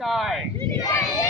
sky. To